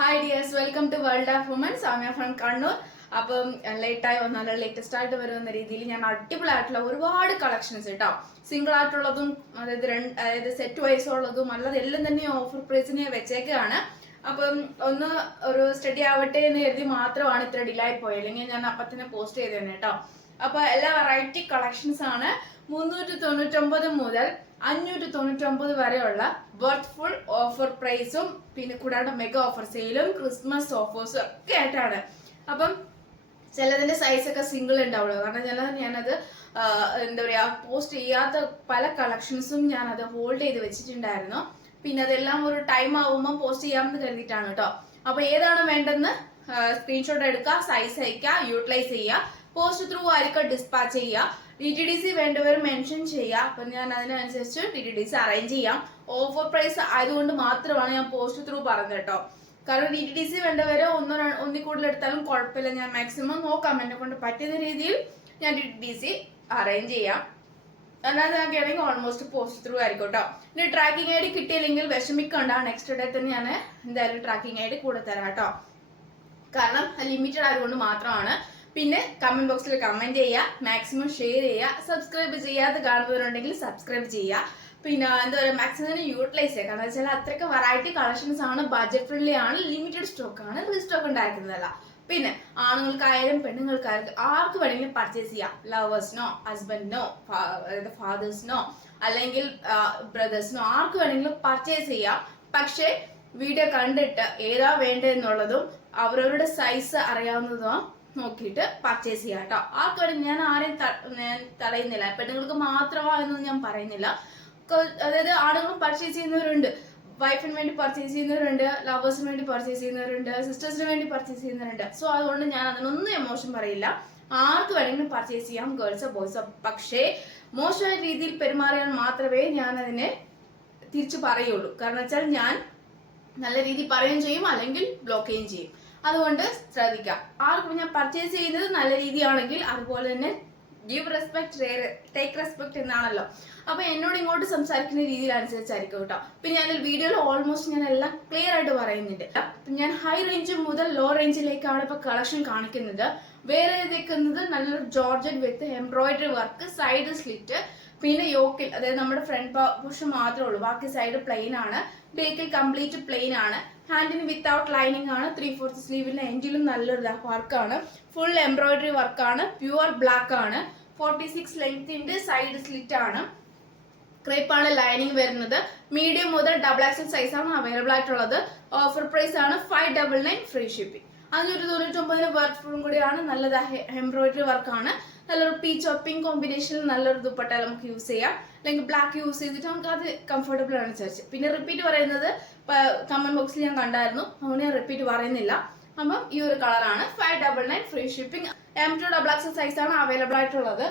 Hi dears, welcome to world of woman. Samya from Kannur. അപ്പം ലേറ്റായി വന്നാലും ലേറ്റസ്റ്റ് ആയിട്ട് വരുന്ന രീതിയിൽ ഞാൻ അടിപൊളിയായിട്ടുള്ള ഒരുപാട് കളക്ഷൻസ് കേട്ടോ, സിംഗിൾ ആയിട്ടുള്ളതും അതായത് സെറ്റ് വൈസ് ഉള്ളതും അല്ലാതെ എല്ലാം തന്നെ ഓഫർ പ്രൈസിന് വെച്ചേക്കാണ്. അപ്പം ഒന്ന് ഒരു സ്റ്റഡി ആവട്ടെ എന്ന് കരുതി മാത്രമാണ് ഇത്ര ഡിലേ ആയി പോയത്, അല്ലെങ്കിൽ ഞാൻ അപ്പത്തന്നെ പോസ്റ്റ് ചെയ്തേനെ കേട്ടോ. അപ്പൊ എല്ലാ വെറൈറ്റി കളക്ഷൻസ് ആണ്. 399 മുതൽ 599 വരെയുള്ള ബർത്ത്ഫുൾ ഓഫർ പ്രൈസും പിന്നെ കൂടാതെ മെഗാ ഓഫർ സെയിലും ക്രിസ്മസ് ഓഫേഴ്സും ഒക്കെ ആയിട്ടാണ്. അപ്പം ചിലതിന്റെ സൈസ് ഒക്കെ സിംഗിൾ ഉണ്ടാവുള്ളൂ, കാരണം ഞാനത് എന്താ പറയാ പോസ്റ്റ് ചെയ്യാത്ത പല കളക്ഷൻസും ഞാനത് ഹോൾഡ് ചെയ്ത് വെച്ചിട്ടുണ്ടായിരുന്നു. പിന്നെ അതെല്ലാം ഒരു ടൈം ആവുമ്പോൾ പോസ്റ്റ് ചെയ്യാമെന്ന് കരുതിയിട്ടാണ് കേട്ടോ. അപ്പൊ ഏതാണ് വേണ്ടെന്ന് സ്ക്രീൻഷോട്ട് എടുക്കുക, സൈസ് അയക്കുക, യൂട്ടിലൈസ് ചെയ്യുക, പോസ്റ്റ് ത്രൂ ആയിരിക്കും ഡിസ്പാച്ച് ചെയ്യുക. DTDC വേണ്ടവർ മെൻഷൻ ചെയ്യുക. അപ്പൊ ഞാൻ അതിനനുസരിച്ച് DTDC അറേഞ്ച് ചെയ്യാം. ഓഫർ പ്രൈസ് ആയതുകൊണ്ട് മാത്രമാണ് ഞാൻ പോസ്റ്റ് ത്രൂ പറഞ്ഞത് കേട്ടോ. കാരണം DTDC വേണ്ടവരെ ഒന്നിൽ കൂടുതൽ എടുത്താലും കുഴപ്പമില്ല, ഞാൻ മാക്സിമം നോക്കാം, എന്നെ കൊണ്ട് പറ്റുന്ന രീതിയിൽ ഞാൻ DTDC അറേഞ്ച് ചെയ്യാം. അല്ലാതെ ആണെങ്കിൽ ഓൾമോസ്റ്റ് പോസ്റ്റ് ത്രൂ ആയിരിക്കും കേട്ടോ. ഇനി ട്രാക്കിംഗ് ID കിട്ടിയില്ലെങ്കിൽ വിഷമിക്കണ്ട, നെക്സ്റ്റ് ഡേ തന്നെ ഞാൻ എന്തായാലും ട്രാക്കിംഗ് ID കൂടെ തരാം കേട്ടോ. കാരണം ലിമിറ്റഡ് ആയതുകൊണ്ട് മാത്രമാണ്. പിന്നെ കമന്റ് ബോക്സിൽ കമന്റ് ചെയ്യുക, മാക്സിമം ഷെയർ ചെയ്യുക, സബ്സ്ക്രൈബ് ചെയ്യാതെ കാണുന്നവരുണ്ടെങ്കിൽ സബ്സ്ക്രൈബ് ചെയ്യുക. പിന്നെ എന്താ പറയുക, മാക്സിമം യൂട്ടിലൈസ് ചെയ്യുക. കാരണം വെച്ചാൽ അത്രയ്ക്ക് വെറൈറ്റി കളക്ഷൻസ് ആണ്, ബഡ്ജറ്റ് ഫ്രണ്ട്ലി ആണ്, ലിമിറ്റഡ് സ്റ്റോക്ക് ആണ്, റീസ്റ്റോക്ക് ഉണ്ടായിരിക്കുന്നതല്ല. പിന്നെ ആണുങ്ങൾക്കായാലും പെണ്ണുങ്ങൾക്കായാലും ആർക്ക് വേണമെങ്കിലും പർച്ചേസ് ചെയ്യാം. ലവേഴ്സിനോ, ഹസ്ബൻഡിനോ, ഫാദേഴ്സിനോ അല്ലെങ്കിൽ ബ്രദേഴ്സിനോ ആർക്ക് വേണമെങ്കിലും പർച്ചേസ് ചെയ്യാം. പക്ഷേ വീഡിയോ കണ്ടിട്ട് ഏതാ വേണ്ടതെന്നുള്ളതും അവരവരുടെ സൈസ് അറിയാവുന്നതോ നോക്കിയിട്ട് പർച്ചേസ് ചെയ്യാം കേട്ടോ. ആർക്കും ഞാൻ ആരെയും തടയുന്നില്ല, പെണ്ണുങ്ങൾക്ക് മാത്രമാണെന്ന് ഞാൻ പറയുന്നില്ല. അതായത് ആണുങ്ങളും പർച്ചേസ് ചെയ്യുന്നവരുണ്ട്, വൈഫിന് വേണ്ടി പർച്ചേസ് ചെയ്യുന്നവരുണ്ട്, ലവേഴ്സിന് വേണ്ടി പർച്ചേസ് ചെയ്യുന്നവരുണ്ട്, സിസ്റ്റേഴ്സിന് വേണ്ടി പർച്ചേസ് ചെയ്യുന്നവരുണ്ട്. സോ അതുകൊണ്ട് ഞാൻ അതിനൊന്നും എമോഷൻ പറയില്ല, ആർക്ക് വേണമെങ്കിലും പർച്ചേസ് ചെയ്യാം, ഗേൾസോ ബോയ്സോ. പക്ഷേ മോശമായ രീതിയിൽ പെരുമാറിയാൽ മാത്രമേ ഞാൻ അതിനെ തിരിച്ചു പറയുള്ളൂ. കാരണം വെച്ചാൽ ഞാൻ നല്ല രീതിയിൽ പറയുകയും ചെയ്യും, അല്ലെങ്കിൽ ബ്ലോക്ക് ചെയ്യുകയും ചെയ്യും. അതുകൊണ്ട് ശ്രദ്ധിക്കാം. ആർക്കും ഞാൻ പർച്ചേസ് ചെയ്യുന്നത് നല്ല രീതിയാണെങ്കിൽ അതുപോലെ തന്നെ ഗിവ് റെസ്പെക്ട് ടേക്ക് റെസ്പെക്ട് എന്നാണല്ലോ. അപ്പൊ എന്നോട് ഇങ്ങോട്ട് സംസാരിക്കുന്ന രീതിയിൽ അനുസരിച്ചായിരിക്കും കേട്ടോ. പിന്നെ ഞാൻ വീഡിയോയിൽ ഓൾമോസ്റ്റ് ഞാൻ എല്ലാം ക്ലിയർ ആയിട്ട് പറയുന്നുണ്ട്. ഞാൻ ഹൈ റേഞ്ച് മുതൽ ലോ റേഞ്ചിലേക്കാണ് ഇപ്പൊ കളക്ഷൻ കാണിക്കുന്നത്. വേറെ ഇതേക്കുന്നത് നല്ലൊരു ജോർജറ്റ് വിത്ത് എംബ്രോയിഡറി വർക്ക്, സൈഡ് സ്ലിറ്റ്, പിന്നെ യോക്കിൽ അതായത് നമ്മുടെ ഫ്രണ്ട് പോർഷൻ മാത്രമേ ഉള്ളൂ, ബാക്കി സൈഡ് പ്ലെയിൻ ആണ്, ബേക്കിൽ കംപ്ലീറ്റ് പ്ലെയിൻ ആണ്, ഹാൻഡിന് വിത്തൗട്ട് ലൈനിങ് ആണ്, 3/4 സ്ലീവിന്റെ എൻഡിലും നല്ലൊരു വർക്കാണ്, ഫുൾ എംബ്രോയിഡറി വർക്കാണ്, പ്യുവർ ബ്ലാക്ക് ആണ്, 46 ലെങ്ത്തിന്റെ സൈഡ് സ്ലിറ്റ് ആണ്, ക്രേപ്പാണ് ലൈനിങ് വരുന്നത്. മീഡിയം മുതൽ XXL സൈസ് ആണ് അവൈലബിൾ ആയിട്ടുള്ളത്. ഓഫർ പ്രൈസ് ആണ് 599 ഫ്രീ ഷിപ്പിംഗ്. 599 വർക്കും കൂടിയാണ്. നല്ലത് എംബ്രോയിഡറി വർക്കാണ്, നല്ലൊരു പീച്ച് ഓർ പിങ്ക് കോമ്പിനേഷനിൽ നല്ലൊരു ദുപ്പട്ട നമുക്ക് യൂസ് ചെയ്യാം, അല്ലെങ്കിൽ ബ്ലാക്ക് യൂസ് ചെയ്തിട്ട് നമുക്ക് അത് കംഫർട്ടബിൾ അനുസരിച്ച്. പിന്നെ റിപ്പീറ്റ് പറയുന്നത് കമന്റ് ബോക്സിൽ ഞാൻ കണ്ടായിരുന്നു, അതുകൊണ്ട് ഞാൻ റിപ്പീറ്റ് പറയുന്നില്ല. അപ്പം ഈ ഒരു കളറാണ് 599 ഫ്രീ ഷിപ്പിംഗ്. M2XXL സൈസ് ആണ് അവൈലബിൾ ആയിട്ടുള്ളത്.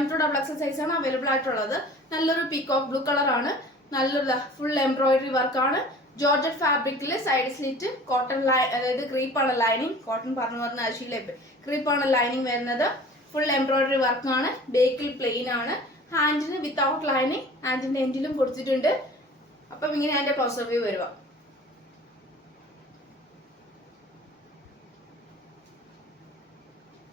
M2XXL സൈസ് ആണ് അവൈലബിൾ ആയിട്ടുള്ളത്. നല്ലൊരു പീകോക്ക് ബ്ലൂ കളറാണ്, നല്ലൊരു ഫുൾ എംബ്രോയിഡറി വർക്കാണ്, ജോർജറ്റ് ഫാബ്രിക്കില് സൈഡ് സ്ലിറ്റ്, കോട്ടൺ അതായത് ക്രീപ്പാണ് ലൈനിങ്, കോട്ടൺ പറഞ്ഞ ആവശ്യമില്ല, ക്രീപ്പാണ് ലൈനിങ് വരുന്നത്, ഫുൾ എംബ്രോയിഡറി വർക്കാണ്, ബേക്കിൽ പ്ലെയിൻ ആണ്, ഹാൻഡിന് വിത്തൗട്ട് ലൈനിങ്, ഹാൻഡിന്റെ എൻഡിലും കൊടുത്തിട്ടുണ്ട്. അപ്പം ഇങ്ങനെ അതിന്റെ ക്ലോസർ വ്യൂ വരുക.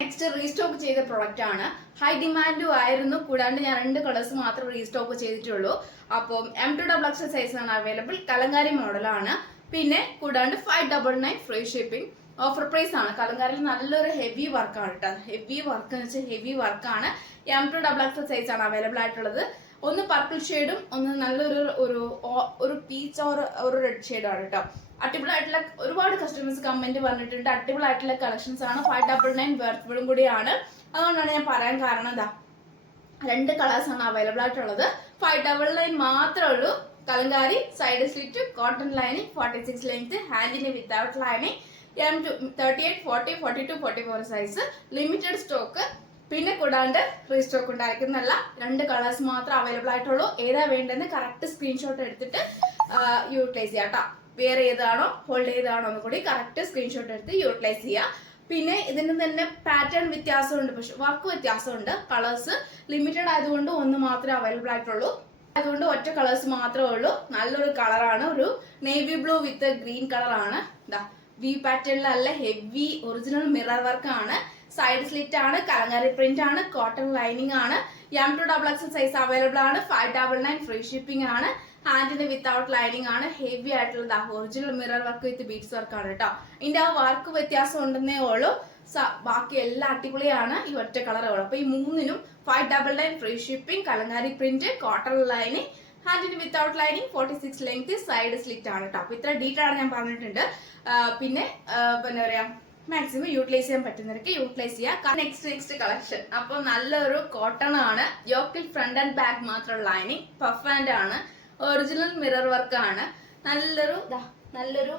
നെക്സ്റ്റ് റീസ്റ്റോക്ക് ചെയ്ത പ്രൊഡക്റ്റ് ആണ്. ഹൈ ഡിമാൻഡും ആയിരുന്നു, കൂടാണ്ട് ഞാൻ 2 കളേഴ്സ് മാത്രം റീസ്റ്റോക്ക് ചെയ്തിട്ടുള്ളൂ. അപ്പം M2XXL സൈസ് ആണ് അവൈലബിൾ, കലങ്കാരി മോഡലാണ്. പിന്നെ കൂടാണ്ട് 599 ഫ്രീ ഷിപ്പിംഗ്. ഓഫർ പ്രൈസ് ആണ്. കലങ്കാരിൽ നല്ലൊരു ഹെവി വർക്കാണ് കേട്ടോ, ഹെവി വർക്ക് എന്ന് വെച്ചാൽ ഹെവി വർക്കാണ്. M2XXL സൈസ് ആണ് അവൈലബിൾ ആയിട്ടുള്ളത്. ഒന്ന് പർപ്പിൾ ഷെയ്ഡും ഒന്ന് നല്ലൊരു ഒരു പീച്ച് ഒരു റെഡ് ഷെയ്ഡും ആണ് കേട്ടോ. അടിപൊളിയായിട്ടുള്ള ഒരുപാട് കസ്റ്റമേഴ്സ് കമന്റ് പറഞ്ഞിട്ടുണ്ട്, അടിപൊളിയായിട്ടുള്ള കളക്ഷൻസ് ആണ്. 599 വെർത്തും കൂടിയാണ്. അതുകൊണ്ടാണ് ഞാൻ പറയാൻ കാരണം എന്താ, 2 കളേഴ്സ് ആണ് അവൈലബിൾ ആയിട്ടുള്ളത്. 599 മാത്രമേ ഉള്ളൂ. Kalamkari, side slit, cotton lining, 46 length, ഹാൻഡിന് without lining, M38, 40, 42, 44 size, limited stock. പിന്നെ കൂടാണ്ട് റീസ്റ്റോക്ക് ഉണ്ടായിരിക്കുന്നല്ല, 2 കളേഴ്സ് മാത്രം അവൈലബിൾ ആയിട്ടുള്ളൂ. ഏതാ വേണ്ടെന്ന് കറക്റ്റ് സ്ക്രീൻഷോട്ട് എടുത്തിട്ട് യൂട്ടിലൈസ് ചെയ്യാം കേട്ടോ. വേറെ ഏതാണോ ഹോൾഡ് ചെയ്താണോ എന്ന് കൂടി കറക്റ്റ് സ്ക്രീൻഷോട്ട് എടുത്ത് യൂട്ടിലൈസ് ചെയ്യുക. പിന്നെ ഇതിന് തന്നെ പാറ്റേൺ വ്യത്യാസമുണ്ട്, പക്ഷെ വർക്ക് വ്യത്യാസമുണ്ട്. കളേഴ്സ് ലിമിറ്റഡ് ആയതുകൊണ്ട് ഒന്ന് മാത്രമേ അവൈലബിൾ ആയിട്ടുള്ളൂ. അതുകൊണ്ട് ഒറ്റ കളേഴ്സ് മാത്രമേ ഉള്ളൂ. നല്ലൊരു കളറാണ്, ഒരു നേവി ബ്ലൂ വിത്ത് ഗ്രീൻ കളറാണ്. ഇതാ വി പാറ്റേണിലല്ല, ഹെവി ഒറിജിനൽ മിറർ വർക്ക് ആണ്. സൈഡ് സ്ലിറ്റ് ആണ്, കലങ്കാരി പ്രിന്റ് ആണ്, കോട്ടൺ ലൈനിങ് ആണ്. M2XXL സൈസ് അവൈലബിൾ ആണ്. 599 ഫ്രീ ഷിപ്പിംഗ് ആണ്. ഹാൻഡിന് വിത്തൗട്ട് ലൈനിങ് ആണ്. ഹെവി ആയിട്ടുള്ള original mirror work with beads work ആണ് കേട്ടോ. ഇതിന്റെ ആ വർക്ക് വ്യത്യാസം ഉണ്ടെന്നേ ഉള്ളൂ. ബാക്കി എല്ലാം അടിപൊളിയാണ്. ഈ ഒറ്റ കളറേ ഉള്ളൂ. അപ്പൊ ഈ മൂന്നിനും 599 free shipping, kalamkari print, cotton lining, ഹാൻഡിന് without lining, 46 length, side slit ആണ് കേട്ടോ. അപ്പൊ ഇത്ര ഡീറ്റെയിൽ ആണ് ഞാൻ പറഞ്ഞിട്ടുണ്ട്. പിന്നെ എന്താ പറയാ, മാക്സിമം യൂട്ടിലൈസ് ചെയ്യാൻ പറ്റുന്നവർക്ക് യൂട്ടിലൈസ് ചെയ്യുക. നെക്സ്റ്റ് കളക്ഷൻ അപ്പൊ നല്ലൊരു കോട്ടൺ ആണ്. യോക്കിൽ ഫ്രണ്ട് ആൻഡ് ബാക്ക് മാത്രം ലൈനിങ്, പഫ് ആൻഡ് ആണ്, ഒറിജിനൽ മിറർ വർക്ക് ആണ്. നല്ലൊരു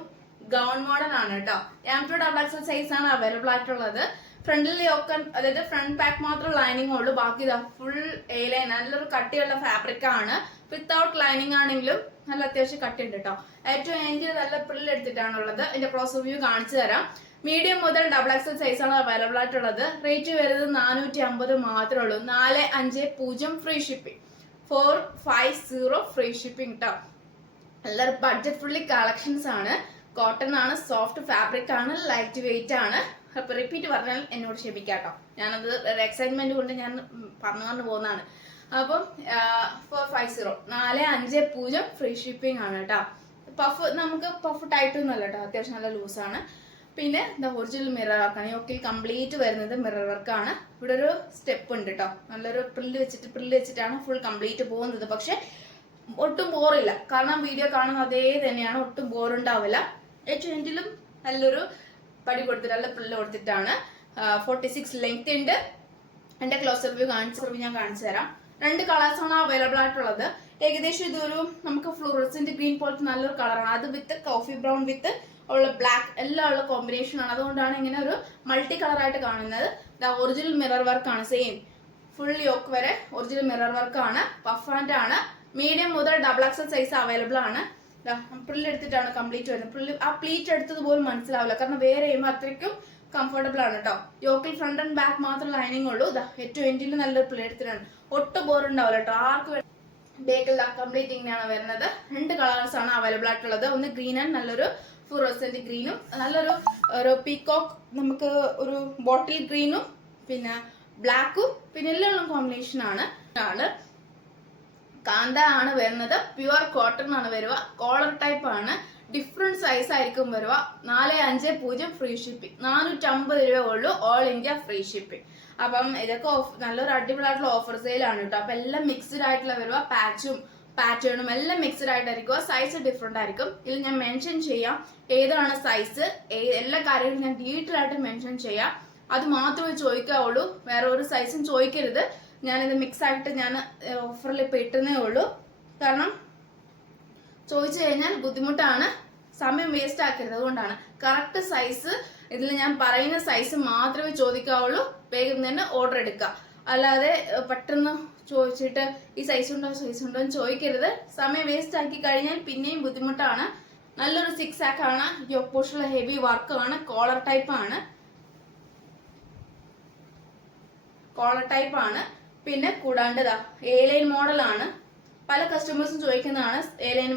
ഗൗൺ മോഡൽ ആണ് കേട്ടോ. M2XXL സൈസ് ആണ് അവൈലബിൾ ആയിട്ടുള്ളത്. ഫ്രണ്ടിൽ യോക്ക്, അതായത് ഫ്രണ്ട് ബാക്ക് മാത്രം ലൈനിങ് ഉള്ളൂ. ബാക്കി ഫുൾ എ ലൈൻ, നല്ലൊരു കട്ടിയുള്ള ഫാബ്രിക് ആണ്. വിത്തൗട്ട് ലൈനിങ് ആണെങ്കിലും നല്ല അത്യാവശ്യം കട്ടിയുണ്ട് കേട്ടോ. ഏറ്റവും എൻഡിൽ നല്ല പ്രിൽ എടുത്തിട്ടാണുള്ളത്. ഇതിന്റെ ക്ലോസ് റിവ്യൂ കാണിച്ചു തരാം. മീഡിയം മുതൽ XXL സൈസ് ആണ് അവൈലബിൾ ആയിട്ടുള്ളത്. റേറ്റ് വരുന്നത് 450 മാത്രമേ ഉള്ളൂ. 450 ഫ്രീ ഷിപ്പിംഗ്, 450 ഫ്രീ ഷിപ്പിംഗ് കേട്ടോ. എല്ലാവരും ബഡ്ജറ്റ് ഫ്രണ്ട്ലി കളക്ഷൻസ് ആണ്. കോട്ടൺ ആണ്, സോഫ്റ്റ് ഫാബ്രിക് ആണ്, ലൈറ്റ് വെയിറ്റ് ആണ്. അപ്പൊ റിപ്പീറ്റ് പറഞ്ഞാൽ എന്നോട് ക്ഷമിക്കാട്ടോ, ഞാനത് എക്സൈറ്റ്മെന്റ് കൊണ്ട് ഞാൻ പറഞ്ഞു പോകുന്നതാണ്. അപ്പം 450 450 ഫ്രീ ഷിപ്പിംഗ് ആണ് കേട്ടോ. പഫ് നമുക്ക് പഫ് ടൈറ്റ് ഒന്നും അല്ല കേട്ടോ, അത്യാവശ്യം നല്ല ലൂസാണ്. പിന്നെ ഒറിജിനൽ മിറർ വർക്കാണ്. യോക്കിൽ കംപ്ലീറ്റ് വരുന്നത് മിറർ വർക്കാണ്. ഇവിടെ ഒരു സ്റ്റെപ്പ് ഉണ്ട് കേട്ടോ. നല്ലൊരു പ്രില്ല് വെച്ചിട്ടാണ് ഫുൾ കംപ്ലീറ്റ് പോകുന്നത്. പക്ഷെ ഒട്ടും ബോറില്ല, കാരണം വീഡിയോ കാണുന്ന അതേ തന്നെയാണ്, ഒട്ടും ബോറുണ്ടാവില്ല. ഏറ്റവും എൻഡിലും നല്ലൊരു പടി കൊടുത്തിട്ട് നല്ല പ്രില്ല് കൊടുത്തിട്ടാണ്. 46 ലെങ്ത് ഉണ്ട്. എന്റെ ക്ലോസ് റിവ്യൂ ഞാൻ കാണിച്ചു തരാം. 2 കളേഴ്സാണ് അവൈലബിൾ ആയിട്ടുള്ളത്. ഏകദേശം ഇതൊരു നമുക്ക് ഫ്ലൂറസെന്റ് ഗ്രീൻ പോലത്തെ നല്ലൊരു കളറാണ്. അത് വിത്ത് കോഫി ബ്രൗൺ വിത്ത് ഉള്ള ബ്ലാക്ക് എല്ലാം ഉള്ള കോമ്പിനേഷൻ ആണ്. അതുകൊണ്ടാണ് ഇങ്ങനെ ഒരു മൾട്ടി കളർ ആയിട്ട് കാണുന്നത്. ഒറിജിനൽ മിറർ വർക്ക് ആണ്. സെയിം ഫുൾ യോക്ക് വരെ ഒറിജിനൽ മിറർ വർക്ക് ആണ്. പഫ് ആൻഡ് ആണ്. മീഡിയം മുതൽ XXL സൈസ് അവൈലബിൾ ആണ്. പ്രില്ല് എടുത്തിട്ടാണ് കംപ്ലീറ്റ് വരുന്നത്. പ്രില്ല് ആ പ്ലീറ്റ് എടുത്തത് പോലും മനസ്സിലാവില്ല, കാരണം വേറെ ചെയ്യുമ്പോൾ അത്രയ്ക്കും കംഫർട്ടബിൾ ആണ് കേട്ടോ. യോക്കിൽ ഫ്രണ്ട് ആൻഡ് ബാക്ക് മാത്രം ലൈനിങ് ഉള്ളൂ. ഏറ്റവും എൻഡിൽ നല്ലൊരു പ്രില്ല് എടുത്തിട്ടാണ്. ഒട്ടും ബോർ ഉണ്ടാവില്ല കേട്ടോ. ആർക്ക് ബേക്കിൽ കംപ്ലീറ്റ് ഇങ്ങനെയാണ് വരുന്നത്. 2 കളേഴ്സ് ആണ് അവൈലബിൾ ആയിട്ടുള്ളത്. ഒന്ന് ഗ്രീൻ ആൻഡ് നല്ലൊരു ഫ്ലൂറസെന്റ് ഗ്രീനും, നല്ലൊരു പീകോക്ക് നമുക്ക് ഒരു ബോട്ടിൽ ഗ്രീനും, പിന്നെ ബ്ലാക്കും, പിന്നെ എല്ലാം കോമ്പിനേഷൻ ആണ്. കാന്ത ആണ് വരുന്നത്. പ്യുവർ കോട്ടൺ ആണ് വരിക. കോളർ ടൈപ്പ് ആണ്. ഡിഫറെന്റ് സൈസ് ആയിരിക്കും വരിക. 450 ഫ്രീ ഷിപ്പിംഗ്, 450 രൂപ ഉള്ളൂ. All India free shipping. അപ്പം ഇതൊക്കെ നല്ലൊരു അടിപൊളിയായിട്ടുള്ള ഓഫർ സെയിൽ ആണ് കേട്ടോ. അപ്പൊ എല്ലാം മിക്സ്ഡ് ആയിട്ടുള്ള വരിക. പാച്ചും പാറ്റേണും എല്ലാം മിക്സ്ഡ് ആയിട്ടായിരിക്കും. സൈസ് ഡിഫറെന്റ് ആയിരിക്കും. ഇതിൽ ഞാൻ മെൻഷൻ ചെയ്യാം ഏതാണ് സൈസ്, എല്ലാ കാര്യങ്ങളും ഞാൻ ഡീറ്റെയിൽ ആയിട്ട് മെൻഷൻ ചെയ്യാം. അത് മാത്രമേ ചോദിക്കാവുള്ളൂ, വേറെ ഒരു സൈസും ചോദിക്കരുത്. ഞാനിത് മിക്സ് ആയിട്ട് ഞാൻ ഓഫറിൽ ഇപ്പൊ ഇട്ടുന്നേ ഉള്ളൂ. കാരണം ചോദിച്ചു കഴിഞ്ഞാൽ ബുദ്ധിമുട്ടാണ്, സമയം വേസ്റ്റ് ആക്കരുത്. അതുകൊണ്ടാണ് കറക്റ്റ് സൈസ്, ഇതിൽ ഞാൻ പറയുന്ന സൈസ് മാത്രമേ ചോദിക്കാവുള്ളൂ. വേഗം തന്നെ ഓർഡർ എടുക്കുക. അല്ലാതെ പെട്ടെന്ന് ചോദിച്ചിട്ട് ഈ സൈസ് ഉണ്ടോ എന്ന് ചോദിക്കരുത്. സമയം വേസ്റ്റ് ആക്കി കഴിഞ്ഞാൽ പിന്നെയും ബുദ്ധിമുട്ടാണ്. നല്ലൊരു 6 ആക്ക് ആണ്. യോക്ക് പോർഷനിലെ ഹെവി വർക്ക് ആണ്. കോളർ ടൈപ്പ് ആണ്. പിന്നെ കൂടാണ്ട് എ ലൈൻ മോഡൽ ആണ്. പല കസ്റ്റമേഴ്സും ചോദിക്കുന്നതാണ് എ ലൈൻ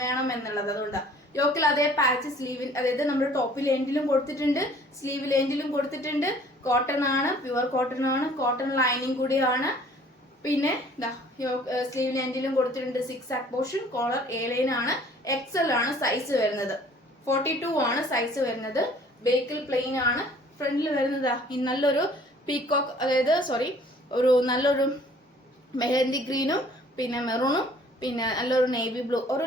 വേണം എന്നുള്ളത്. അതുകൊണ്ടാണ് യോക്കിൽ അതേ പാച്ച് സ്ലീവിൽ, അതായത് നമ്മുടെ ടോപ്പിൽ എൻഡിലും കൊടുത്തിട്ടുണ്ട്, സ്ലീവിൽ എൻഡിലും കൊടുത്തിട്ടുണ്ട്. കോട്ടൺ ആണ്, പ്യുവർ കോട്ടൺ ആണ്. കോട്ടൺ ലൈനിങ് കൂടിയാണ്. പിന്നെ സ്ലീവിൽ എൻഡിലും കൊടുത്തിട്ടുണ്ട് 6 ആക്ക് പോർഷൻ. കോളർ എ ലൈൻ ആണ്. XL ആണ് സൈസ് വരുന്നത്. 42 ആണ് സൈസ് വരുന്നത്. ബേക്കിൽ പ്ലെയിൻ ആണ്. ഫ്രണ്ടിൽ വരുന്നത് നല്ലൊരു പീകോക്ക്, അതായത് നല്ലൊരു മെഹന്തി ഗ്രീനും, പിന്നെ മെറൂണും, പിന്നെ നല്ലൊരു നേവി ബ്ലൂ, ഒരു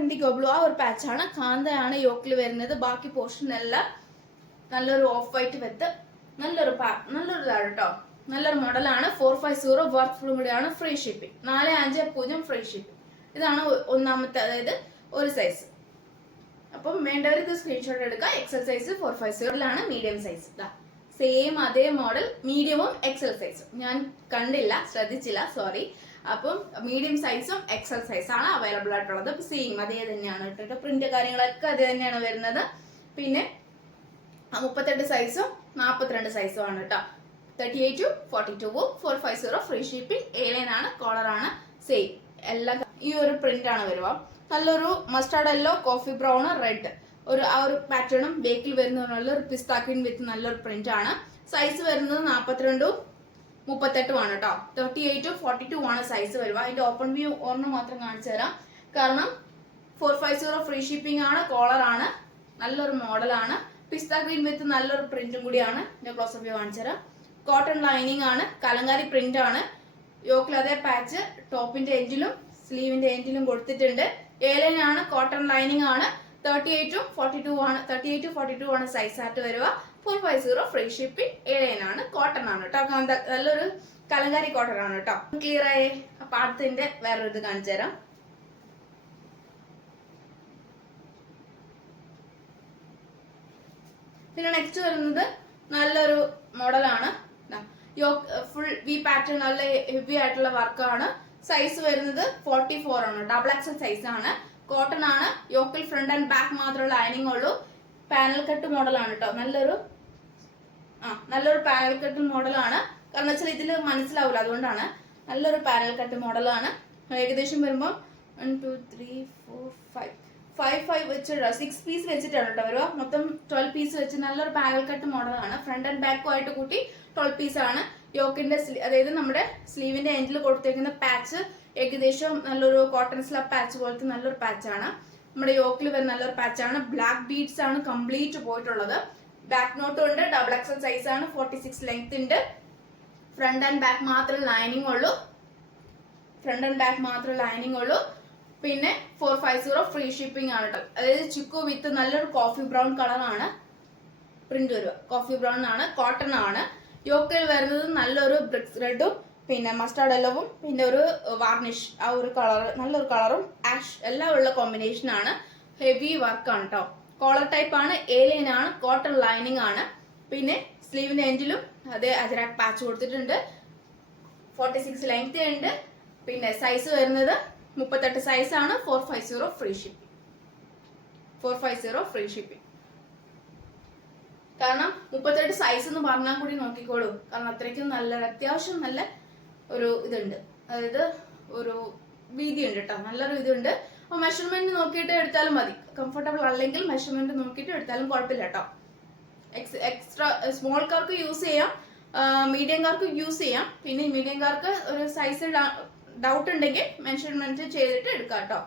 ഇൻഡിഗോ ബ്ലൂ, ആ ഒരു പാച്ചാണ്. കാന്തയാണ് യോക്കിൽ വരുന്നത്. ബാക്കി പോർഷൻ എല്ലാം നല്ലൊരു ഓഫ് വൈറ്റ് വെത്ത് നല്ലൊരു ഇതാണ് കേട്ടോ. നല്ലൊരു മോഡലാണ്. 450 വർക്ക് ഫുള്ളും കൂടിയാണ്. Free shipping, 450 free shipping. ഇതാണ് ഒന്നാമത്തെ, അതായത് ഒരു സൈസ്. അപ്പം വേണ്ടവർ ഇത് സ്ക്രീൻഷോട്ട് എടുക്കുക. XL size 450 medium size. Same അതേ മോഡൽ മീഡിയവും XL സൈസും ഞാൻ കണ്ടില്ല, ശ്രദ്ധിച്ചില്ല, സോറി. അപ്പം മീഡിയം സൈസും XL സൈസാണ് അവൈലബിൾ ആയിട്ടുള്ളത്. അപ്പൊ സെയിം അതേ തന്നെയാണ് കേട്ടോ. പ്രിന്റ് കാര്യങ്ങളൊക്കെ അതേ തന്നെയാണ് വരുന്നത്. പിന്നെ 38 സൈസും 42 സൈസും ആണ് കേട്ടോ. 38 42 450 ഫ്രീ ഷിപ്പിംഗ്. എ ലൈൻ ആണ്. കോളർ ആണ്. സെയിം എല്ലാം ഈ ഒരു പ്രിന്റ് ആണ് വരുക. നല്ലൊരു mustard yellow, coffee brown, red ആ ഒരു പാറ്റേണും ബേക്കിൽ വരുന്ന ഒരു പിസ്ത ഗ്രീൻ വിത്ത് നല്ലൊരു പ്രിന്റ് ആണ്. സൈസ് വരുന്നത് 42 38 ആണ് കേട്ടോ. 38 42 ആണ് സൈസ് വരുക. അതിന്റെ ഓപ്പൺ വ്യൂ ഒരെണ്ണം മാത്രം കാണിച്ചു തരാം, കാരണം 450 ഫ്രീ ഷിപ്പിംഗ് ആണ്. കോളർ ആണ്, നല്ലൊരു മോഡലാണ്. പിസ്ത ഗ്രീൻ വിത്ത് നല്ലൊരു പ്രിന്റും കൂടിയാണ്. ഞാൻ ക്ലോസ് വ്യൂ കാണിച്ചു തരാം. കോട്ടൺ ലൈനിങ് ആണ്, കലങ്കാരി പ്രിന്റ് ആണ്. യോക്കിൽ അതേ പാച്ച് ടോപ്പിന്റെ എൻഡിലും സ്ലീവിന്റെ എൻഡിലും കൊടുത്തിട്ടുണ്ട്. ഏലൈൻ ആണ്, കോട്ടൺ ലൈനിങ് ആണ്. 38 42 ആണ് സൈസ് ആയിട്ട് വരിക. 450 ഫ്രീ ഷിപ്പിംഗ്. ഏലൈൻ ആണ്, കോട്ടൺ ആണ് കേട്ടോ. നല്ലൊരു കലങ്കാരി കോട്ടൺ ആണ് കേട്ടോ. ക്ലിയർ ആയി. അപ്പൊ അടുത്തിന്റെ വേറൊരു ഇത് കാണിച്ചു തരാം. പിന്നെ നെക്സ്റ്റ് വരുന്നത് നല്ലൊരു മോഡലാണ്. ഫുൾ വി പാറ്റേൺ, നല്ല ഹെവി ആയിട്ടുള്ള വർക്കാണ്. സൈസ് വരുന്നത് 44 ആണ്, ഡബിൾ എക്സൽ സൈസ് ആണ്. കോട്ടൺ ആണ്. യോക്കിൽ ഫ്രണ്ട് ആൻഡ് ബാക്ക് മാത്രമേ ലൈനിങ് ഉള്ളൂ. പാനൽ കട്ട് മോഡലാണ് കേട്ടോ. നല്ലൊരു പാനൽ കട്ട് മോഡലാണ്. കാരണം വെച്ചാൽ ഇതിൽ മനസ്സിലാവില്ല, അതുകൊണ്ടാണ്. നല്ലൊരു പാനൽ കട്ട് മോഡലാണ്. ഏകദേശം വരുമ്പോൾ 1 2 3 4 5 വെച്ചിട്ട് 6 പീസ് വെച്ചിട്ടാണ് കേട്ടോ വരുക. മൊത്തം 12 പീസ് വെച്ച് നല്ലൊരു പാനൽ കട്ട് മോഡലാണ്. ഫ്രണ്ട് ആൻഡ് ബാക്കും ആയിട്ട് കൂട്ടി 12 പീസ് ആണ്. യോക്കിന്റെ അതായത് നമ്മുടെ സ്ലീവിന്റെ എൻഡിൽ കൊടുത്തേക്കുന്ന പാച്ച് ഏകദേശം നല്ലൊരു കോട്ടൺ സ്ലബ് പാച്ച് പോലത്തെ നല്ലൊരു പാച്ചാണ്. നമ്മുടെ യോക്കിൽ വരുന്ന നല്ലൊരു പാച്ചാണ്. ബ്ലാക്ക് ബീഡ്സ് ആണ് കംപ്ലീറ്റ് പോയിട്ടുള്ളത്. ബാക്ക് നോട്ടും ഉണ്ട്. ഡബിൾ എക്സൽ സൈസ് ആണ്. 46 ലെങ്ത് ഉണ്ട്. ഫ്രണ്ട് ആൻഡ് ബാക്ക് മാത്രം ലൈനിങ് ഉള്ളൂ. പിന്നെ 450 ഫ്രീ ഷിപ്പിംഗ് ആണ് കേട്ടോ. അതായത് ചിക്കു വിത്ത് നല്ലൊരു കോഫി ബ്രൗൺ കളറാണ് പ്രിന്റ് വരിക. കോഫി ബ്രൗൺ ആണ്, കോട്ടൺ ആണ്. യോക്കിൽ വരുന്നത് നല്ലൊരു ബ്രിക്സ് റെഡും പിന്നെ മസ്റ്റാർഡ് യെല്ലോവും പിന്നെ ഒരു വാർണിഷ് ആ ഒരു കളർ, നല്ലൊരു കളറും ആഷ് എല്ലാം ഉള്ള കോമ്പിനേഷൻ ആണ്. ഹെവി വർക്കാണ് കേട്ടോ. കോളർ ടൈപ്പ് ആണ്. ഏലൈൻ ആണ്, കോട്ടൺ ലൈനിങ് ആണ്. പിന്നെ സ്ലീവിന്റെ എൻഡിലും അതേ അജറാക് പാച്ച് കൊടുത്തിട്ടുണ്ട്. 46 ലെങ്ത് ഉണ്ട്. പിന്നെ സൈസ് വരുന്നത് 38 സൈസ് ആണ്. 450 ഫ്രീ ഷിപ്പിംഗ്. കാരണം 38 സൈസ് എന്ന് പറഞ്ഞാൽ കൂടി നോക്കിക്കോളൂ. കാരണം അത്രയ്ക്കും നല്ല അത്യാവശ്യം നല്ല ഒരു ഇതുണ്ട്, അതായത് ഒരു വീതി ഉണ്ട് കേട്ടോ. നല്ലൊരു ഇതുണ്ട്. അപ്പൊ മെഷർമെന്റ് നോക്കിയിട്ട് എടുത്താലും മതി. കംഫർട്ടബിൾ അല്ലെങ്കിൽ മെഷർമെന്റ് നോക്കിയിട്ട് എടുത്താലും കുഴപ്പമില്ല കേട്ടോ. എക്സ്ട്രാ സ്മോൾക്കാർക്ക് യൂസ് ചെയ്യാം, മീഡിയംകാർക്ക് യൂസ് ചെയ്യാം. പിന്നെ മീഡിയംകാർക്ക് ഒരു സൈസ് ഡൗട്ട് ഉണ്ടെങ്കിൽ മെഷർമെന്റ് ചെയ്തിട്ട് എടുക്കാം കേട്ടോ.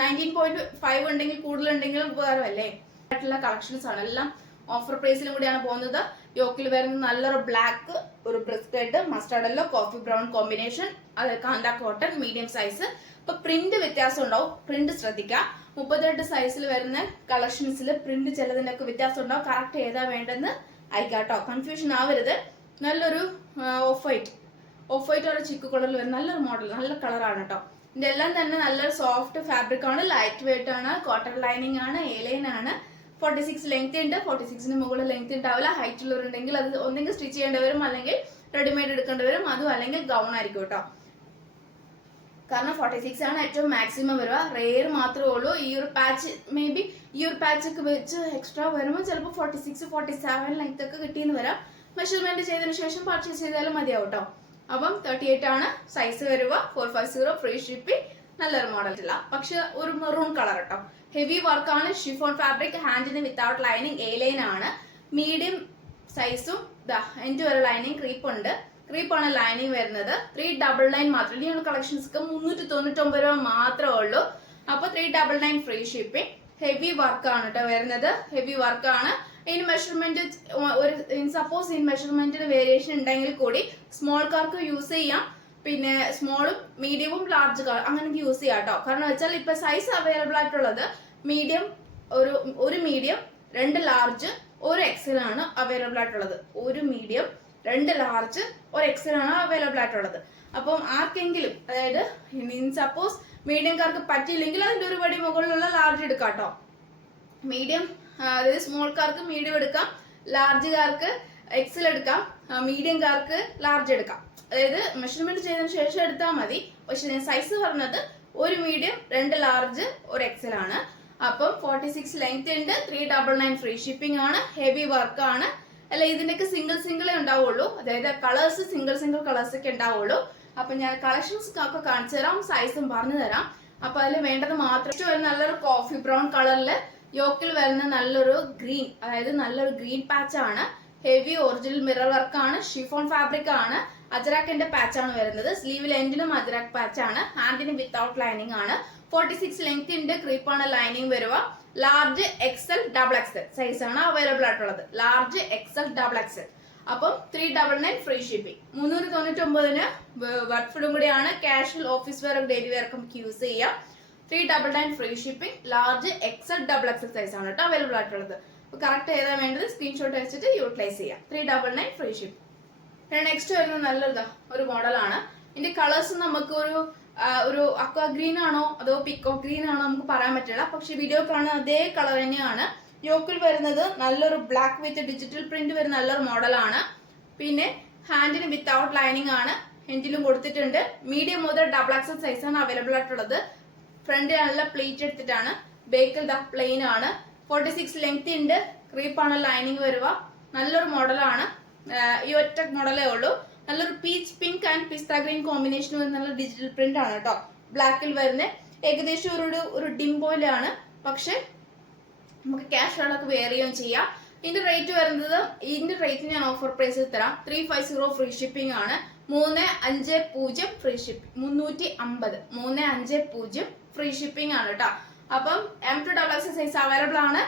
19.5 ഉണ്ടെങ്കിൽ കൂടുതലുണ്ടെങ്കിലും ഉപകാരമല്ലേ. ആയിട്ടുള്ള കളക്ഷൻസ് ആണ് എല്ലാം. ഓഫർ പ്രൈസിലും കൂടിയാണ് പോകുന്നത്. യോക്കിൽ വരുന്നത് നല്ലൊരു ബ്ലാക്ക്, ഒരു biscuit, mustard yellow, coffee brown combination, അത് കാന്ത കോട്ടൺ, മീഡിയം സൈസ്. ഇപ്പൊ പ്രിന്റ് വ്യത്യാസം ഉണ്ടാവും, പ്രിന്റ് ശ്രദ്ധിക്കുക. 38 സൈസിൽ വരുന്ന കളക്ഷൻസിൽ പ്രിന്റ് ചിലതിനൊക്കെ വ്യത്യാസം ഉണ്ടാവും. കറക്റ്റ് ഏതാ വേണ്ടെന്ന് അയക്കാട്ടോ, കൺഫ്യൂഷൻ ആവരുത്. നല്ലൊരു ഓഫ് വൈറ്റ് ഒരു ചിക്കു കളറിൽ വരുന്ന നല്ലൊരു മോഡൽ, നല്ല കളറാണ് കേട്ടോ. ഇതിന്റെ എല്ലാം തന്നെ നല്ലൊരു സോഫ്റ്റ് ഫാബ്രിക് ആണ്, ലൈറ്റ് വെയിറ്റ് ആണ്, കോട്ടൺ ലൈനിങ് ആണ്, ഏലൈൻ ആണ്. 46 ലെങ്ത് ഉണ്ട്. 46ന് മുകളിൽ ലെങ്ത് ഉണ്ടാവില്ല. ഹൈറ്റ് ഉള്ളവരുണ്ടെങ്കിൽ അത് ഒന്നെങ്കിൽ സ്റ്റിച്ച് ചെയ്യേണ്ടി വരും, അല്ലെങ്കിൽ റെഡിമെയ്ഡ് എടുക്കേണ്ടി വരും. അതും അല്ലെങ്കിൽ ഗൗൺ ആയിരിക്കും കേട്ടോ. കാരണം 46 ആണ് ഏറ്റവും മാക്സിമം വരിക. റെയർ മാത്രമേ ഉള്ളൂ. ഈ ഒരു പാച്ച് മേ ബി ഈ ഒരു പാച്ചൊക്കെ വെച്ച് എക്സ്ട്രാ വരുമ്പോൾ ചിലപ്പോൾ 46 47 ലെങ്ത് ഒക്കെ കിട്ടിയെന്ന് വരാം. മെഷർമെന്റ് ചെയ്തതിനു ശേഷം പർച്ചേസ് ചെയ്താലും മതിയാവും കേട്ടോ. അപ്പം 38 ആണ് സൈസ് വരിക. 450 ഫ്രീ ഷിപ്പിംഗ്. നല്ലൊരു മോഡൽ ഇല്ല, പക്ഷെ ഒരു മെറൂൺ കളർ കേട്ടോ. ഹെവി വർക്കാണ്. ഷിഫോൺ ഫാബ്രിക്, ഹാൻഡിന് വിത്തൗട്ട് ലൈനിങ്, എ-ലൈൻ ആണ്. മീഡിയം സൈസും എൻ്റെ ഒരു ലൈനിങ് ക്രീപ്പാണ് ലൈനിങ് വരുന്നത്. 399 മാത്രം. ഈ കളക്ഷൻസ് ഒക്കെ 399 രൂപ മാത്രമേ ഉള്ളൂ. അപ്പൊ 399 ഫ്രീ ഷിപ്പിംഗ്. ഹെവി വർക്കാണ് കേട്ടോ വരുന്നത്. ഹെവി വർക്കാണ്. ഇനി മെഷർമെന്റ് സപ്പോസ് ഈ മെഷർമെന്റിന് വേരിയേഷൻ ഉണ്ടെങ്കിൽ കൂടി സ്മോൾക്കാർക്ക് യൂസ് ചെയ്യാം. പിന്നെ സ്മോളും മീഡിയവും ലാർജ് അങ്ങനെ യൂസ് ചെയ്യാം കേട്ടോ. കാരണം വെച്ചാൽ ഇപ്പൊ സൈസ് അവൈലബിൾ ആയിട്ടുള്ളത് മീഡിയം, ഒരു മീഡിയം, 2 ലാർജ്, 1 എക്സൽ ആണ് അവൈലബിൾ ആയിട്ടുള്ളത്. 1 മീഡിയം, 2 ലാർജ്, 1 എക്സൽ ആണ് അവൈലബിൾ ആയിട്ടുള്ളത്. അപ്പം ആർക്കെങ്കിലും, അതായത് സപ്പോസ് മീഡിയംകാർക്ക് പറ്റിയില്ലെങ്കിൽ അതിന്റെ ഒരു പടി മുകളിലുള്ള ലാർജ് എടുക്കാം കേട്ടോ. മീഡിയം, അതായത് സ്മോൾക്കാർക്ക് മീഡിയം എടുക്കാം, ലാർജുകാർക്ക് എക്സൽ എടുക്കാം, മീഡിയംകാർക്ക് ലാർജ് എടുക്കാം. അതായത് മെഷർമെന്റ് ചെയ്തതിനു ശേഷം എടുത്താൽ മതി. പക്ഷെ ഞാൻ സൈസ് പറഞ്ഞത് 1 മീഡിയം, 2 ലാർജ്, 1 എക്സൽ ആണ്. അപ്പം 46 ലെങ്ത് ഉണ്ട്. 399 ഫ്രീ ഷിപ്പിംഗ് ആണ്. ഹെവി വർക്ക് ആണ്. അല്ല, ഇതിന്റെയൊക്കെ സിംഗിൾ ഉണ്ടാവുള്ളൂ. അതായത് കളേഴ്സ് സിംഗിൾ കളേഴ്സ് ഒക്കെ ഉണ്ടാവുള്ളൂ. അപ്പൊ ഞാൻ കളക്ഷൻസ് ഒക്കെ കാണിച്ചു തരാം, സൈസും പറഞ്ഞു തരാം. അപ്പൊ അതിൽ വേണ്ടത് മാത്രം നല്ലൊരു കോഫി ബ്രൗൺ കളറില് യോക്കിൽ വരുന്ന നല്ലൊരു ഗ്രീൻ, അതായത് നല്ലൊരു ഗ്രീൻ പാച്ച് ആണ്. ഹെവി ഒറിജിനൽ മിറർ വർക്ക് ആണ്, ഷിഫോൺ ഫാബ്രിക് ആണ്, അജറാക്കിന്റെ പാച്ച് ആണ് വരുന്നത്. സ്ലീവിൽ എൻഡിലും അജറാക്ക് പാച്ച് ആണ്, ഹാൻഡിന് വിത്തൗട്ട് ലൈനിങ് ആണ്. 46 ലെങ്ത് ഉണ്ട്, ക്രീപ്പാണ് ലൈനിങ് വരുക. Large XL double XL size ആണ് അവൈലബിൾ ആയിട്ടുള്ളത്. Large XL double XL. അപ്പം 399 ഫ്രീ ഷിപ്പിംഗ്. 399 വർക്ക് ഫുഡും കൂടിയാണ്. Casual office wear daily wear ഒക്കെ യൂസ് ചെയ്യാം. 399 free shipping. Large XL double XL size ആണ് കേട്ടോ അവൈലബിൾ ആയിട്ടുള്ളത്. കറക്റ്റ് ഏതാ വേണ്ടത് സ്ക്രീൻഷോട്ട് അടിച്ചിട്ട് യൂട്ടിലൈസ് ചെയ്യാം. 399 ഫ്രീ ഷിപ്പിംഗ്. നെക്സ്റ്റ് വരുന്നത് നല്ലൊരു ഒരു മോഡലാണ്. ഇതിന്റെ കളേഴ്സ് നമുക്ക് ഒരു അക്വാ ഗ്രീൻ ആണോ അതോ പിക്കോ ഗ്രീൻ ആണോ നമുക്ക് പറയാൻ പറ്റില്ല. പക്ഷെ വീഡിയോ കാണുന്ന അതേ കളർ തന്നെയാണ്. യോക്കിൽ വരുന്നത് നല്ലൊരു ബ്ലാക്ക് വിത്ത് ഡിജിറ്റൽ പ്രിന്റ് വരുന്ന നല്ലൊരു മോഡലാണ്. പിന്നെ ഹാൻഡിന് വിത്തൗട്ട് ലൈനിങ് ആണ്, ഹാൻഡിലും കൊടുത്തിട്ടുണ്ട്. മീഡിയം മുതൽ ഡബിൾ എക്സൽ സൈസ് ആണ് അവൈലബിൾ ആയിട്ടുള്ളത്. ഫ്രണ്ട് നല്ല പ്ലേറ്റ് എടുത്തിട്ടാണ്. ബേക്കിൽ പ്ലെയിൻ ആണ്. 46 ലെങ്ത് ഉണ്ട്, ക്രീപ്പാണ് ലൈനിങ് വരുക. നല്ലൊരു മോഡലാണ്. ഈ ഒറ്റ മോഡലേ ഉള്ളൂ. നല്ലൊരു peach pink and pista green combination വരുന്ന നല്ല ഡിജിറ്റൽ പ്രിന്റ് ആണ് കേട്ടോ. ബ്ലാക്കിൽ വരുന്ന ഏകദേശം ഒരു ഡിം പോലെയാണ്, പക്ഷെ നമുക്ക് ക്യാഷ് ആളൊക്കെ വെയർ ചെയ്യുകയും ചെയ്യാം. ഇതിന്റെ റേറ്റ് വരുന്നത്, ഇതിന്റെ റേറ്റ് ഞാൻ ഓഫർ പ്രൈസിൽ തരാം. 350 ഫ്രീ ഷിപ്പിംഗ് ആണ്. 350 ഫ്രീ ഷിപ്പിംഗ്. 350 350 ഫ്രീ ഷിപ്പിംഗ് ആണ് കേട്ടോ. അപ്പം M2XX സൈസ് അവൈലബിൾ ആണ്.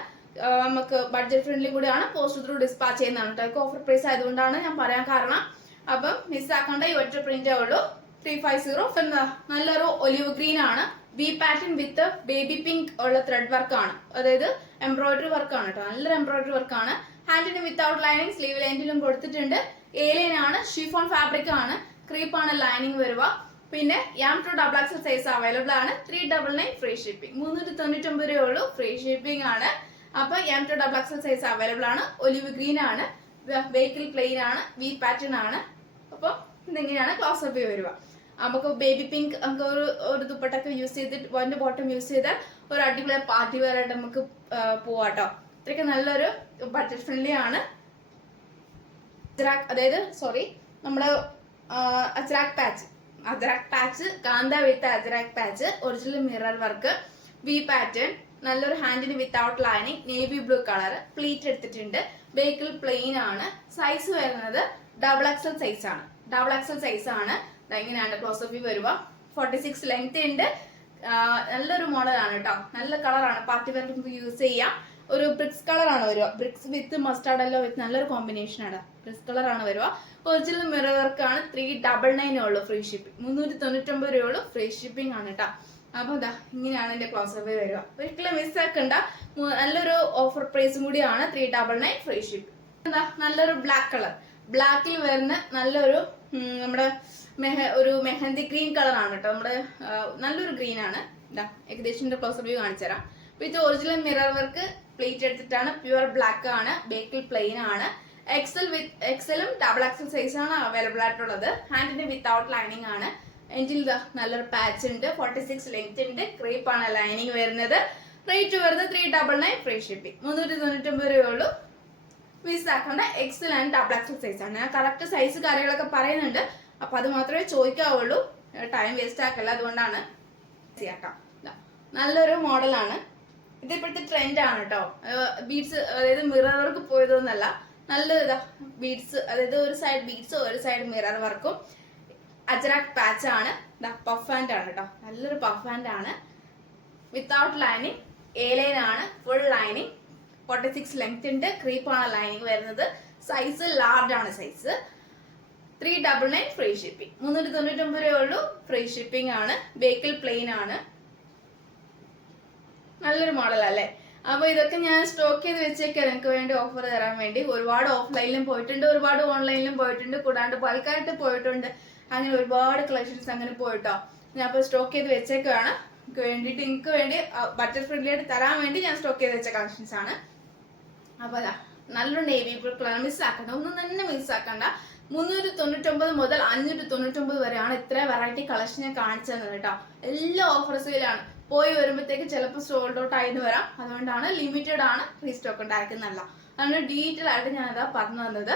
നമുക്ക് ബഡ്ജറ്റ് ഫ്രണ്ട്ലി കൂടിയാണ്. പോസ്റ്റ് ത്രൂ ഡിസ്പാച്ച് ചെയ്യുന്നതാണ് കേട്ടോ. ഓഫർ പ്രൈസ് ആയതുകൊണ്ടാണ് ഞാൻ പറയാൻ കാരണം. അപ്പം മിസ്സാക്കേണ്ട ഈ ഒറ്റ പ്രിന്റേ ഉള്ളൂ. 350. നല്ലൊരു ഒലിവ് ഗ്രീൻ ആണ്. V pattern with baby pink ഉള്ള ത്രെഡ് വർക്ക് ആണ്, അതായത് എംബ്രോയിഡറി വർക്ക് ആണ് കേട്ടോ. നല്ലൊരു എംബ്രോയിഡറി വർക്ക് ആണ്. ഹാൻഡിന് വിത്തൗട്ട് ലൈനിങ്, സ്ലീവ് ലൈനിലും കൊടുത്തിട്ടുണ്ട്. ഏലിയൻ ആണ്, ഷിഫോൺ ഫാബ്രിക് ആണ്, ക്രീപ്പാണ് ലൈനിങ് വരുക. പിന്നെ M2XX സൈസ് അവൈലബിൾ ആണ്. 399 ഫ്രീ ഷിപ്പിംഗ്. 399 ഉള്ളൂ, ഫ്രീ ഷിപ്പിംഗ് ആണ്. അപ്പൊ M2XX സൈസ് അവൈലബിൾ ആണ്. ഒലിവ് ഗ്രീൻ ആണ്, വെഹിക്കിൾ പ്ലെയിൻ ആണ്, വി പാറ്റേൺ ആണ്. അപ്പൊ ഇതെങ്ങനെയാണ് ക്ലോസ് അപ്പ് വരിക. നമുക്ക് ബേബി പിങ്ക് നമുക്ക് ഒരു ദുപ്പട്ടൊക്കെ യൂസ് ചെയ്തിട്ട് അതിന്റെ ബോട്ടം യൂസ് ചെയ്താൽ ഒരു അടിപൊളി പാർട്ടി വെയർ ആയിട്ട് നമുക്ക് പോവാട്ടോ. ഇത്രയൊക്കെ നല്ലൊരു ബഡ്ജറ്റ് ഫ്രണ്ട്ലി ആണ്. അതായത് നമ്മുടെ ajrakh patch kantha with ajrakh patch, original mirror work, V pattern, നല്ലൊരു ഹാൻഡിന് without lining, navy blue colour, pleat എടുത്തിട്ടുണ്ട്. ബേക്കിൽ പ്ലെയിൻ ആണ്. സൈസ് വരുന്നത് ഡബിൾ എക്സൽ സൈസ് ആണ്. ഡബിൾ എക്സൽ സൈസ് ആണ്. ഇങ്ങനെയാണ് ക്ലോസ് അപ്പ് വരുക. 46 ലെങ്ത് ഉണ്ട്. നല്ലൊരു മോഡലാണ് കേട്ടോ. നല്ല കളറാണ്, പാർട്ടി വെയർ നമുക്ക് യൂസ് ചെയ്യാം. ഒരു ബ്രിക്സ് കളറാണ് വരിക. ബ്രിക്സ് വിത്ത് മസ്റ്റാർഡ് എല്ലോ വിത്ത് നല്ലൊരു കോമ്പിനേഷൻ ആണ്. ബ്രിക്സ് കളറാണ് വരിക. ഒറിജിനൽ മിറർ വർക്ക് ആണ്. 399 ഉള്ളൂ ഫ്രീ ഷിപ്പിംഗ്. 399 രൂപയുള്ളൂ ഫ്രീ ഷിപ്പിംഗ് ആണ് കേട്ടോ. അപ്പൊ ഇങ്ങനെയാണ് എന്റെ ക്ലോസ് അപ്പ് വരിക. ഒരിക്കലും മിസ്സാക്കണ്ട. നല്ലൊരു ഓഫർ പ്രൈസും കൂടിയാണ്. 399 ഫ്രീ ഷിപ്പിംഗ്. നല്ലൊരു ബ്ലാക്ക് കളർ, ബ്ലാക്കിൽ വരുന്ന നല്ലൊരു നമ്മുടെ ഒരു മെഹന്തി ഗ്രീൻ കളർ ആണ് കേട്ടോ. നമ്മുടെ നല്ലൊരു ഗ്രീൻ ആണ്. ഏകദേശം ക്ലോസ് അപ്പ് കാണിച്ചു തരാം. വിത്ത് ഒറിജിനൽ മിറർ വർക്ക്, പ്ലേറ്റ് എടുത്തിട്ടാണ്. പ്യുവർ ബ്ലാക്ക് ആണ്. ബേക്കിൽ പ്ലെയിൻ ആണ്. എക്സലും ഡബിൾ എക്സൽ സൈസ് ആണ് അവൈലബിൾ ആയിട്ടുള്ളത്. ഹാൻഡിന് വിത്തൗട്ട് ലൈനിങ് ആണ്. എൻഡിൽ നല്ലൊരു പാച്ച് ഉണ്ട്. 46 ലെങ്ത് ഉണ്ട്. ക്രീപ്പ് ആണ് ലൈനിങ് വരുന്നത്. റേറ്റ് വരുന്നത് 399 ഫ്രീ ഷിപ്പിംഗ്. 399 രൂപയുള്ളൂ. മിസ് ആക്കേണ്ട. XL and double XL size ആണ്. ഞാൻ കറക്റ്റ് സൈസ് കാര്യങ്ങളൊക്കെ പറയുന്നുണ്ട്. അപ്പൊ അത് മാത്രമേ ചോദിക്കാവുള്ളൂ. ടൈം വേസ്റ്റ് ആക്കല്ല, അതുകൊണ്ടാണ് ചെയ്യാട്ടോ. നല്ലൊരു മോഡലാണ്. ഇത് ഇപ്പോഴത്തെ ട്രെൻഡ് ആണ് കേട്ടോ. ബീഡ്സ്, അതായത് മിറർ വർക്ക് പോയതൊന്നല്ല. നല്ല ബീഡ്സ്, അതായത് ഒരു സൈഡ് ബീഡ്സും ഒരു സൈഡ് മിറർ വർക്കും. അജ്രാക്ക് പാച്ച് ആണ്. പഫ് ഹാൻഡ് ആണ് കേട്ടോ. നല്ലൊരു പഫ് ഹാൻഡ് ആണ്. വിത്തൗട്ട് ലൈനിങ്, എ ലൈൻ ആണ്, ഫുൾ ലൈനിങ്. 46 ലെങ്ത് ഉണ്ട്. ക്രീപ്പാണ് ലൈനിങ് വരുന്നത്. സൈസ് ലാർജ് ആണ് സൈസ്. 399 free shipping. 399 രൂപയുള്ളൂ. ഫ്രീ ഷിപ്പിംഗ് ആണ്. ബേക്കിൽ പ്ലെയിൻ ആണ്. നല്ലൊരു മോഡൽ അല്ലേ. അപ്പൊ ഇതൊക്കെ ഞാൻ സ്റ്റോക്ക് ചെയ്ത് വെച്ചേക്കാം നിങ്ങൾക്ക് വേണ്ടി ഓഫർ തരാൻ വേണ്ടി. ഒരുപാട് ഓഫ്ലൈനിലും പോയിട്ടുണ്ട്, ഒരുപാട് ഓൺലൈനിലും പോയിട്ടുണ്ട്, കൂടാണ്ട് ബൾക്കായിട്ട് പോയിട്ടുണ്ട്. അങ്ങനെ ഒരുപാട് കളക്ഷൻസ് അങ്ങനെ പോയിട്ടോ. ഞാൻ അപ്പൊ സ്റ്റോക്ക് ചെയ്ത് വെച്ചേക്കാണ് വേണ്ടിയിട്ട്. നിങ്ങൾക്ക് വേണ്ടി ബഡ്ജറ്റ് ഫ്രണ്ട്ലി ആയിട്ട് തരാൻ വേണ്ടി ഞാൻ സ്റ്റോക്ക് ചെയ്ത് വെച്ച കളക്ഷൻസ് ആണ്. അപ്പൊ നല്ലൊരു നേവി ബ്ലൂ കളർ. മിസ്സാക്കണ്ട, ഒന്നും തന്നെ മിസ്സാക്കണ്ട. 399 മുതൽ 599 വരെയാണ് ഇത്ര വെറൈറ്റി കളക്ഷൻ ഞാൻ കാണിച്ചു തന്നത് കേട്ടോ. എല്ലാ ഓഫേഴ്സിലാണ്. പോയി വരുമ്പോഴത്തേക്ക് ചിലപ്പോൾ സോൾഡ് ഔട്ട് ആയിട്ട് വരാം. അതുകൊണ്ടാണ് ലിമിറ്റഡ് ആണ്, റീസ്റ്റോക്ക് ഉണ്ടായിരിക്കുന്നല്ല. അതുകൊണ്ട് ഡീറ്റെയിൽ ആയിട്ട് ഞാൻ അതാ പറഞ്ഞു തന്നത്.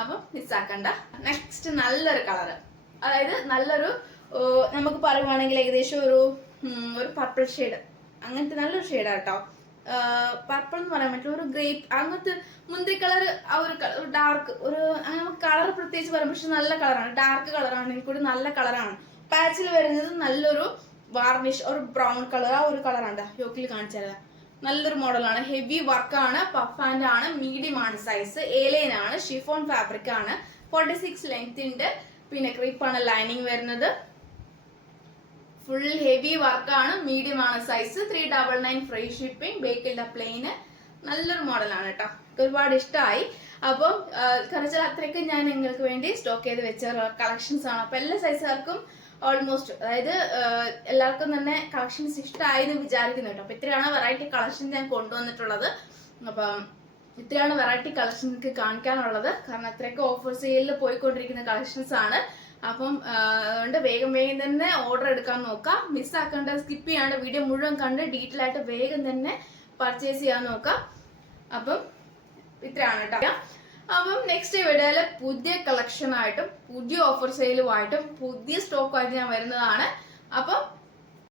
അപ്പം മിസ്സാക്കണ്ട. നെക്സ്റ്റ് നല്ലൊരു കളറ്, അതായത് നല്ലൊരു നമുക്ക് പറയുവാണെങ്കിൽ ഏകദേശം ഒരു പർപ്പിൾ ഷെയ്ഡ്, അങ്ങനത്തെ നല്ലൊരു ഷെയ്ഡാണ് കേട്ടോ. പർപ്പിൾ എന്ന് പറയാൻ പറ്റില്ല, ഒരു ഗ്രേപ്പ് അങ്ങനത്തെ മുന്തിരി കളർ, ആ ഒരു ഡാർക്ക് ഒരു അങ്ങനെ നമുക്ക് കളർ പ്രത്യേകിച്ച് പറയാം, പക്ഷെ നല്ല കളറാണ്, ഡാർക്ക് കളറാണെങ്കിൽ കൂടി നല്ല കളറാണ്. പാച്ചിൽ വരുന്നത് നല്ലൊരു വാർണിഷ് ഒരു ബ്രൗൺ കളർ, ആ ഒരു കളറാണ് യോക്കിൽ കാണിച്ചത്. നല്ലൊരു മോഡലാണ്, ഹെവി വർക്കാണ്, പഫ് ആൻഡ് ആണ്, മീഡിയം ആണ് സൈസ്, ഏലൈൻ ആണ്, ഷിഫോൺ ഫാബ്രിക് ആണ്, 46 ലെങ്ത് ഉണ്ട്. പിന്നെ ക്രീപ്പാണ് ലൈനിങ് വരുന്നത്, ഫുൾ ഹെവി വർക്കാണ്, മീഡിയം ആണ് സൈസ്, 399 ഫ്രീ ഷിപ്പിംഗ്, ബേക്കില്ല പ്ലെയിന്. നല്ലൊരു മോഡലാണ് കേട്ടോ, ഒരുപാട് ഇഷ്ടമായി. അപ്പം കാരണം അത്രയ്ക്ക് ഞാൻ നിങ്ങൾക്ക് വേണ്ടി സ്റ്റോക്ക് ചെയ്ത് വെച്ച കളക്ഷൻസ് ആണ്. അപ്പൊ എല്ലാ സൈസുകാർക്കും ഓൾമോസ്റ്റ്, അതായത് എല്ലാവർക്കും തന്നെ കളക്ഷൻസ് ഇഷ്ടമായി എന്ന് വിചാരിക്കുന്നു കേട്ടോ. അപ്പൊ ഇത്രയാണ് വെറൈറ്റി കളക്ഷൻസ് ഞാൻ കൊണ്ടുവന്നിട്ടുള്ളത്. അപ്പം ഇത്രയാണ് വെറൈറ്റി കളക്ഷൻസ് കാണിക്കാനുള്ളത്, കാരണം അത്രയ്ക്ക് ഓഫർ സെയിലിൽ പോയിക്കൊണ്ടിരിക്കുന്ന കളക്ഷൻസ് ആണ്. അപ്പം അതുകൊണ്ട് വേഗം തന്നെ ഓർഡർ എടുക്കാൻ നോക്കാം, മിസ്സാക്കേണ്ട, സ്കിപ്പ് ചെയ്യാണ്ട് വീഡിയോ മുഴുവൻ കണ്ട് ഡീറ്റെയിൽ ആയിട്ട് വേഗം തന്നെ പർച്ചേസ് ചെയ്യാൻ നോക്കാം. അപ്പം ഇത്രയാണ് കേട്ടോ. അപ്പം നെക്സ്റ്റ് വീഡിയോയില് പുതിയ കളക്ഷൻ ആയിട്ടും പുതിയ ഓഫർ സെയിലുമായിട്ടും പുതിയ സ്റ്റോക്കുമായിട്ട് ഞാൻ വരുന്നതാണ്. അപ്പം